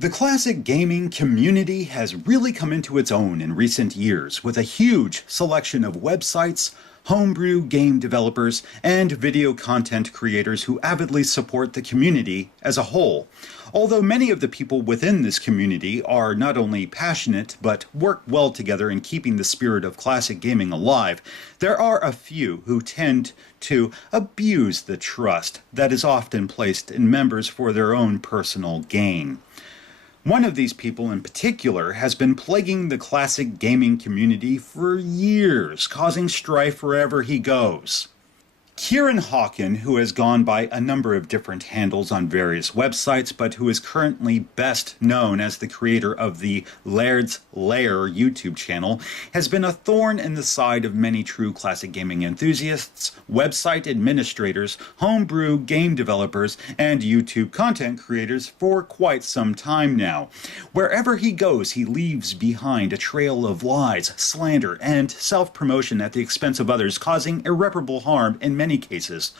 The classic gaming community has really come into its own in recent years, with a huge selection of websites, homebrew game developers, and video content creators who avidly support the community as a whole. Although many of the people within this community are not only passionate, but work well together in keeping the spirit of classic gaming alive, there are a few who tend to abuse the trust that is often placed in members for their own personal gain. One of these people in particular has been plaguing the classic gaming community for years, causing strife wherever he goes. Kieran Hawken, who has gone by a number of different handles on various websites, but who is currently best known as the creator of the Laird's Laird YouTube channel, has been a thorn in the side of many true classic gaming enthusiasts, website administrators, homebrew game developers, and YouTube content creators for quite some time now. Wherever he goes, he leaves behind a trail of lies, slander, and self-promotion at the expense of others, causing irreparable harm in many cases.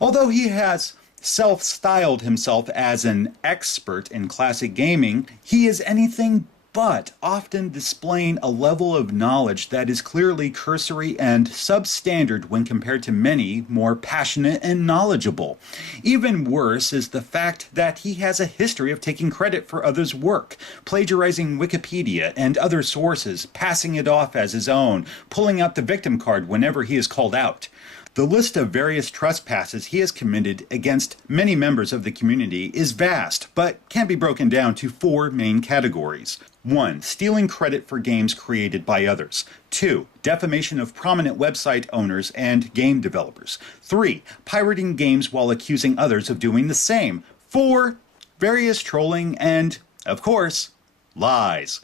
Although he has self-styled himself as an expert in classic gaming, he is anything but, often displaying a level of knowledge that is clearly cursory and substandard when compared to many more passionate and knowledgeable. Even worse is the fact that he has a history of taking credit for others' work, plagiarizing Wikipedia and other sources, passing it off as his own, pulling out the victim card whenever he is called out. The list of various trespasses he has committed against many members of the community is vast, but can be broken down to four main categories. 1. Stealing credit for games created by others. 2. Defamation of prominent website owners and game developers. 3. Pirating games while accusing others of doing the same. 4. Various trolling and, of course, lies.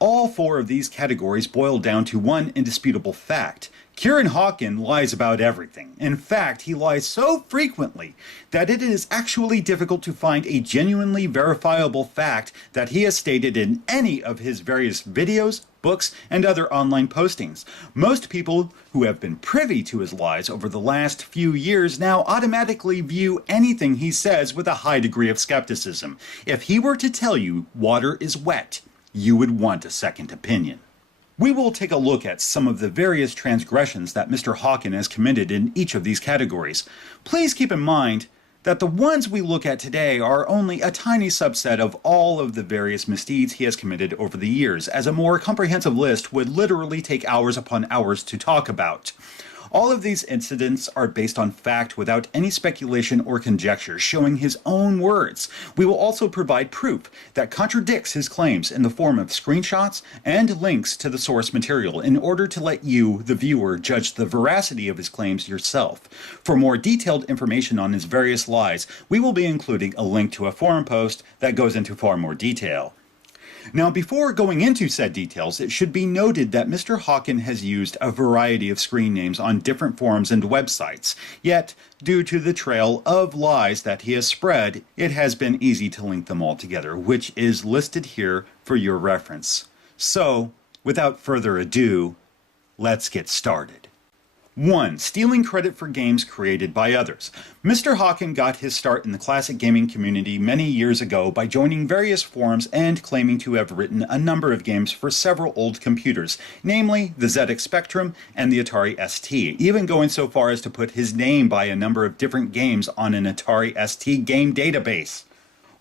All four of these categories boil down to one indisputable fact. Kieran Hawken lies about everything. In fact, he lies so frequently that it is actually difficult to find a genuinely verifiable fact that he has stated in any of his various videos, books, and other online postings. Most people who have been privy to his lies over the last few years now automatically view anything he says with a high degree of skepticism. If he were to tell you water is wet, you would want a second opinion. We will take a look at some of the various transgressions that Mr. Hawken has committed in each of these categories. Please keep in mind that the ones we look at today are only a tiny subset of all of the various misdeeds he has committed over the years, as a more comprehensive list would literally take hours upon hours to talk about. All of these incidents are based on fact without any speculation or conjecture, showing his own words. We will also provide proof that contradicts his claims in the form of screenshots and links to the source material in order to let you, the viewer, judge the veracity of his claims yourself. For more detailed information on his various lies, we will be including a link to a forum post that goes into far more detail. Now, before going into said details, it should be noted that Mr. Hawken has used a variety of screen names on different forums and websites, yet, due to the trail of lies that he has spread, it has been easy to link them all together, which is listed here for your reference. So, without further ado, let's get started. 1. Stealing credit for games created by others. Mr. Hawken got his start in the classic gaming community many years ago by joining various forums and claiming to have written a number of games for several old computers, namely the ZX Spectrum and the Atari ST, even going so far as to put his name by a number of different games on an Atari ST game database.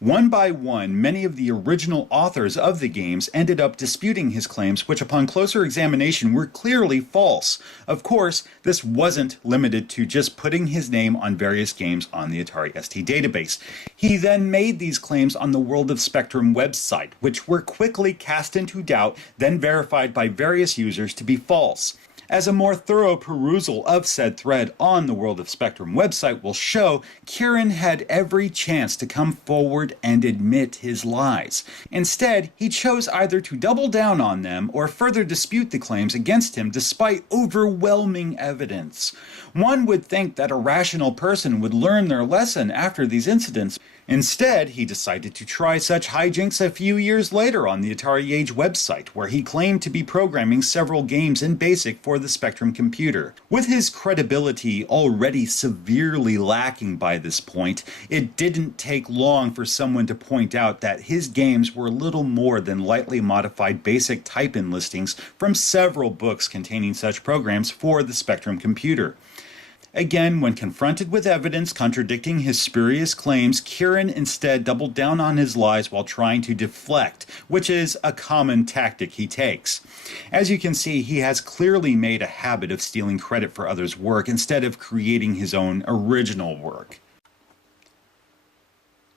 One by one, many of the original authors of the games ended up disputing his claims, which upon closer examination were clearly false. Of course, this wasn't limited to just putting his name on various games on the Atari ST database. He then made these claims on the World of Spectrum website, which were quickly cast into doubt, then verified by various users to be false. As a more thorough perusal of said thread on the World of Spectrum website will show, Kieran had every chance to come forward and admit his lies. Instead, he chose either to double down on them or further dispute the claims against him despite overwhelming evidence. One would think that a rational person would learn their lesson after these incidents. Instead, he decided to try such hijinks a few years later on the Atari Age website, where he claimed to be programming several games in BASIC for the Spectrum computer. With his credibility already severely lacking by this point, it didn't take long for someone to point out that his games were little more than lightly modified BASIC type enlistings from several books containing such programs for the Spectrum computer. Again, when confronted with evidence contradicting his spurious claims, Kieran instead doubled down on his lies while trying to deflect, which is a common tactic he takes. As you can see, he has clearly made a habit of stealing credit for others' work instead of creating his own original work.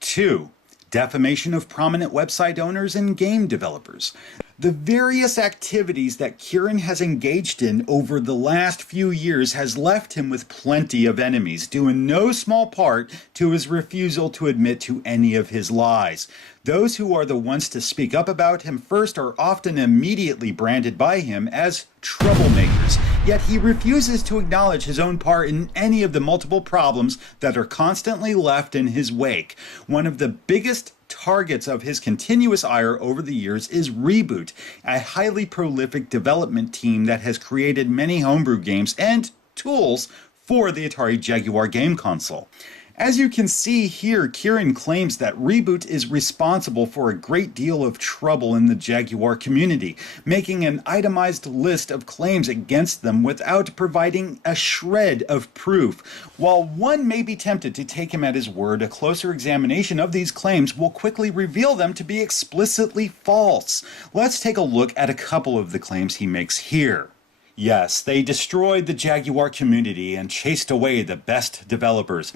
2. Defamation of prominent website owners and game developers. The various activities that Kieran has engaged in over the last few years has left him with plenty of enemies, due in no small part to his refusal to admit to any of his lies. Those who are the ones to speak up about him first are often immediately branded by him as troublemakers, yet he refuses to acknowledge his own part in any of the multiple problems that are constantly left in his wake. One of the biggest targets of his continuous ire over the years is Reboot, a highly prolific development team that has created many homebrew games and tools for the Atari Jaguar game console. As you can see here, Kieran claims that Reboot is responsible for a great deal of trouble in the Jaguar community, making an itemized list of claims against them without providing a shred of proof. While one may be tempted to take him at his word, a closer examination of these claims will quickly reveal them to be explicitly false. Let's take a look at a couple of the claims he makes here. Yes, they destroyed the Jaguar community and chased away the best developers.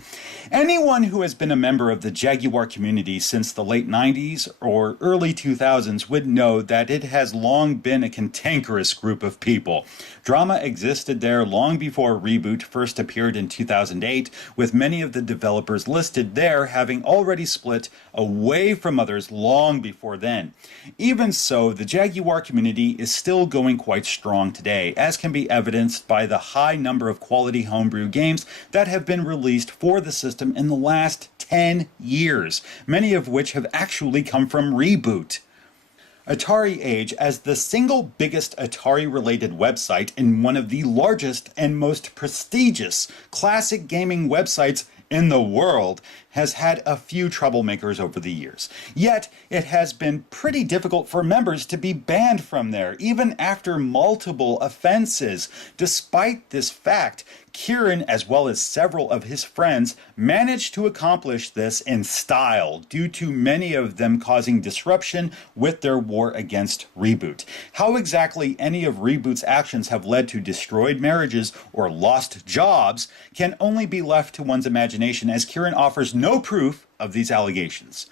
Anyone who has been a member of the Jaguar community since the late 90s or early 2000s would know that it has long been a cantankerous group of people. Drama existed there long before Reboot first appeared in 2008, with many of the developers listed there having already split away from others long before then. Even so, the Jaguar community is still going quite strong today, as can be evidenced by the high number of quality homebrew games that have been released for the system in the last 10 years, many of which have actually come from Reboot. Atari Age, as the single biggest Atari-related website and one of the largest and most prestigious classic gaming websites in the world, has had a few troublemakers over the years. Yet, it has been pretty difficult for members to be banned from there, even after multiple offenses. Despite this fact, Kieran, as well as several of his friends, managed to accomplish this in style, due to many of them causing disruption with their war against Reboot. How exactly any of Reboot's actions have led to destroyed marriages or lost jobs can only be left to one's imagination, as Kieran offers no proof of these allegations.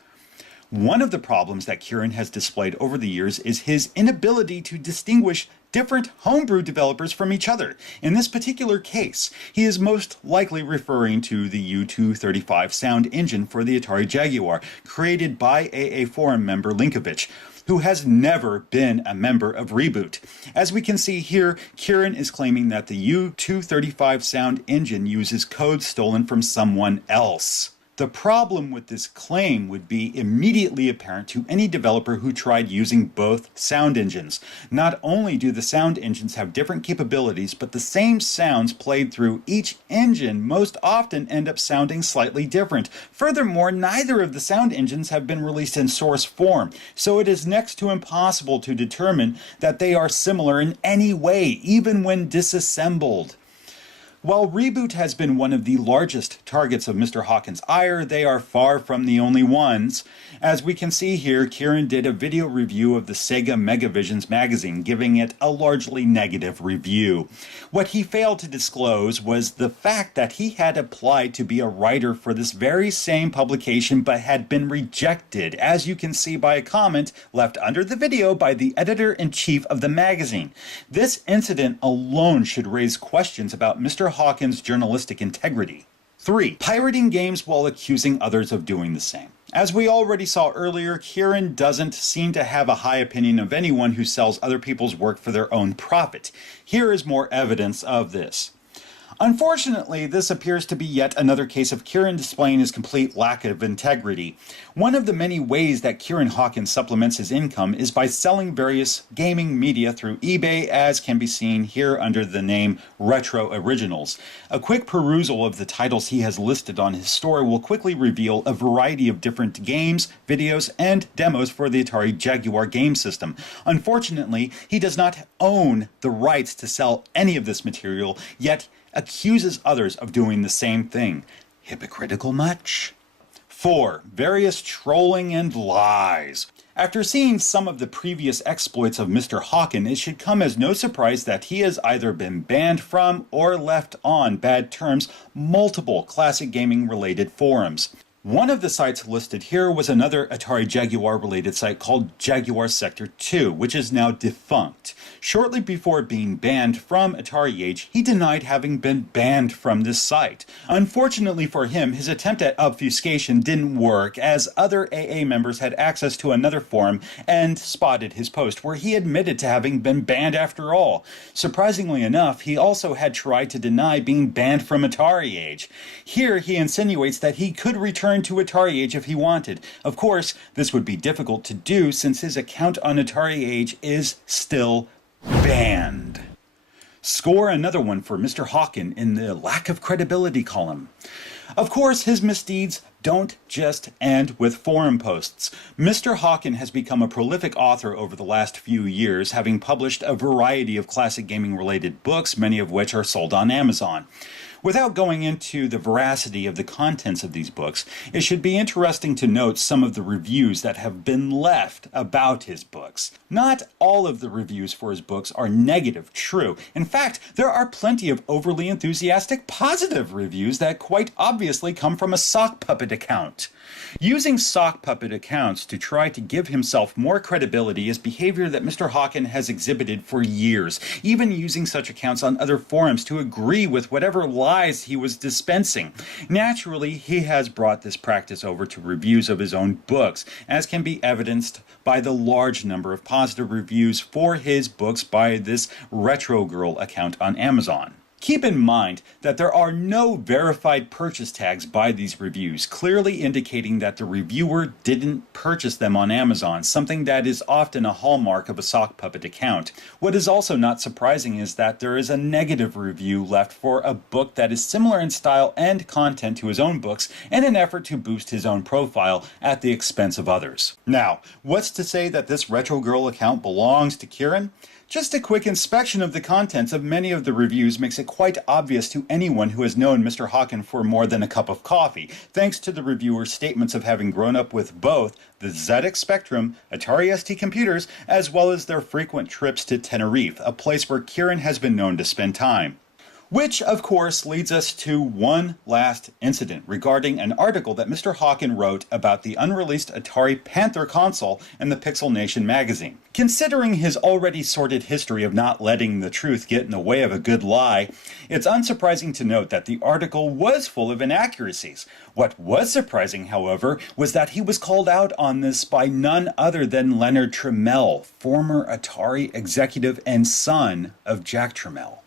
One of the problems that Kieran has displayed over the years is his inability to distinguish different homebrew developers from each other. In this particular case, he is most likely referring to the U235 sound engine for the Atari Jaguar, created by AA Forum member Linkovich, who has never been a member of Reboot. As we can see here, Kieran is claiming that the U235 sound engine uses code stolen from someone else. The problem with this claim would be immediately apparent to any developer who tried using both sound engines. Not only do the sound engines have different capabilities, but the same sounds played through each engine most often end up sounding slightly different. Furthermore, neither of the sound engines have been released in source form, so it is next to impossible to determine that they are similar in any way, even when disassembled. While Reboot has been one of the largest targets of Mr. Hawkins' ire, they are far from the only ones. As we can see here, Kieran did a video review of the Sega Megavisions magazine, giving it a largely negative review. What he failed to disclose was the fact that he had applied to be a writer for this very same publication but had been rejected, as you can see by a comment left under the video by the editor-in-chief of the magazine. This incident alone should raise questions about Mr. Hawkins' journalistic integrity. 3. Pirating games while accusing others of doing the same. As we already saw earlier, Kieran doesn't seem to have a high opinion of anyone who sells other people's work for their own profit. Here is more evidence of this. Unfortunately, this appears to be yet another case of Kieran displaying his complete lack of integrity. One of the many ways that Kieran Hawkins supplements his income is by selling various gaming media through eBay, as can be seen here under the name Retro Originals. A quick perusal of the titles he has listed on his store will quickly reveal a variety of different games, videos, and demos for the Atari Jaguar game system. Unfortunately, he does not own the rights to sell any of this material, yet accuses others of doing the same thing. Hypocritical much? 4. Various trolling and lies. After seeing some of the previous exploits of Mr. Hawken, it should come as no surprise that he has either been banned from or left on bad terms multiple classic gaming related forums. One of the sites listed here was another Atari Jaguar related site called Jaguar Sector 2, which is now defunct. Shortly before being banned from Atari Age, he denied having been banned from this site. Unfortunately for him, his attempt at obfuscation didn't work, as other AA members had access to another forum and spotted his post where he admitted to having been banned after all. Surprisingly enough, he also had tried to deny being banned from Atari Age. Here he insinuates that he could return to Atari Age if he wanted. Of course, this would be difficult to do since his account on Atari Age is still banned. Score another one for Mr. Hawken in the lack of credibility column. Of course, his misdeeds don't just end with forum posts. Mr. Hawken has become a prolific author over the last few years, having published a variety of classic gaming related books, many of which are sold on Amazon. Without going into the veracity of the contents of these books, it should be interesting to note some of the reviews that have been left about his books. Not all of the reviews for his books are negative, true. In fact, there are plenty of overly enthusiastic positive reviews that quite obviously come from a sock puppet account. Using sock puppet accounts to try to give himself more credibility is behavior that Mr. Hawken has exhibited for years, even using such accounts on other forums to agree with whatever lies he was dispensing. Naturally, he has brought this practice over to reviews of his own books, as can be evidenced by the large number of positive reviews for his books by this Retro Girl account on Amazon. Keep in mind that there are no verified purchase tags by these reviews, clearly indicating that the reviewer didn't purchase them on Amazon, something that is often a hallmark of a sock puppet account. What is also not surprising is that there is a negative review left for a book that is similar in style and content to his own books in an effort to boost his own profile at the expense of others. Now, what's to say that this Retro Girl account belongs to Kieran? Just a quick inspection of the contents of many of the reviews makes it quite obvious to anyone who has known Mr. Hawken for more than a cup of coffee, thanks to the reviewer's statements of having grown up with both the ZX Spectrum, Atari ST computers, as well as their frequent trips to Tenerife, a place where Kieran has been known to spend time. Which, of course, leads us to one last incident regarding an article that Mr. Hawken wrote about the unreleased Atari Panther console in the Pixel Nation magazine. Considering his already sordid history of not letting the truth get in the way of a good lie, it's unsurprising to note that the article was full of inaccuracies. What was surprising, however, was that he was called out on this by none other than Leonard Trammell, former Atari executive and son of Jack Trammell.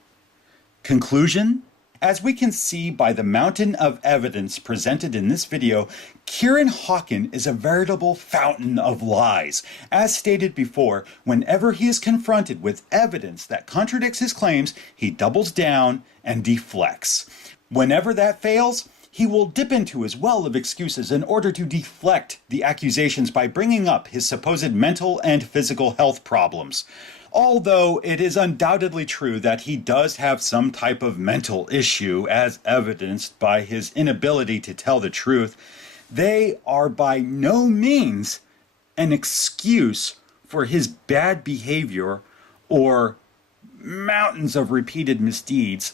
Conclusion? As we can see by the mountain of evidence presented in this video, Kieran Hawken is a veritable fountain of lies. As stated before, whenever he is confronted with evidence that contradicts his claims, he doubles down and deflects. Whenever that fails, he will dip into his well of excuses in order to deflect the accusations by bringing up his supposed mental and physical health problems. Although it is undoubtedly true that he does have some type of mental issue, as evidenced by his inability to tell the truth, they are by no means an excuse for his bad behavior or mountains of repeated misdeeds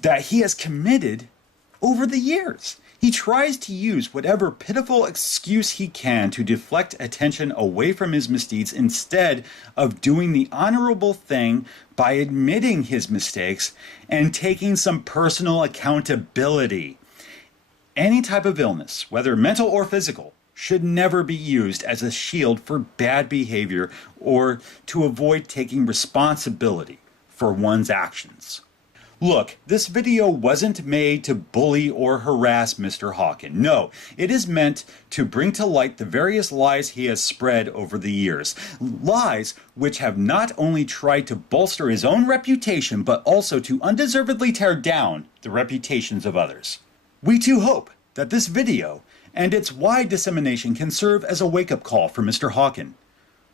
that he has committed over the years. He tries to use whatever pitiful excuse he can to deflect attention away from his misdeeds instead of doing the honorable thing by admitting his mistakes and taking some personal accountability. Any type of illness, whether mental or physical, should never be used as a shield for bad behavior or to avoid taking responsibility for one's actions. Look, this video wasn't made to bully or harass Mr. Hawken. No, it is meant to bring to light the various lies he has spread over the years. Lies which have not only tried to bolster his own reputation, but also to undeservedly tear down the reputations of others. We too hope that this video and its wide dissemination can serve as a wake-up call for Mr. Hawken,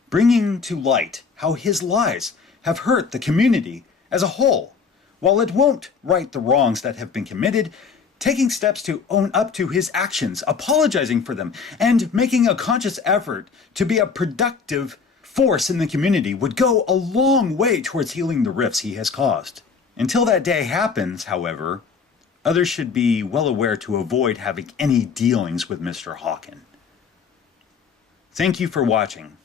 bringing to light how his lies have hurt the community as a whole. While it won't right the wrongs that have been committed, taking steps to own up to his actions, apologizing for them, and making a conscious effort to be a productive force in the community would go a long way towards healing the rifts he has caused. Until that day happens, however, others should be well aware to avoid having any dealings with Mr. Hawken. Thank you for watching.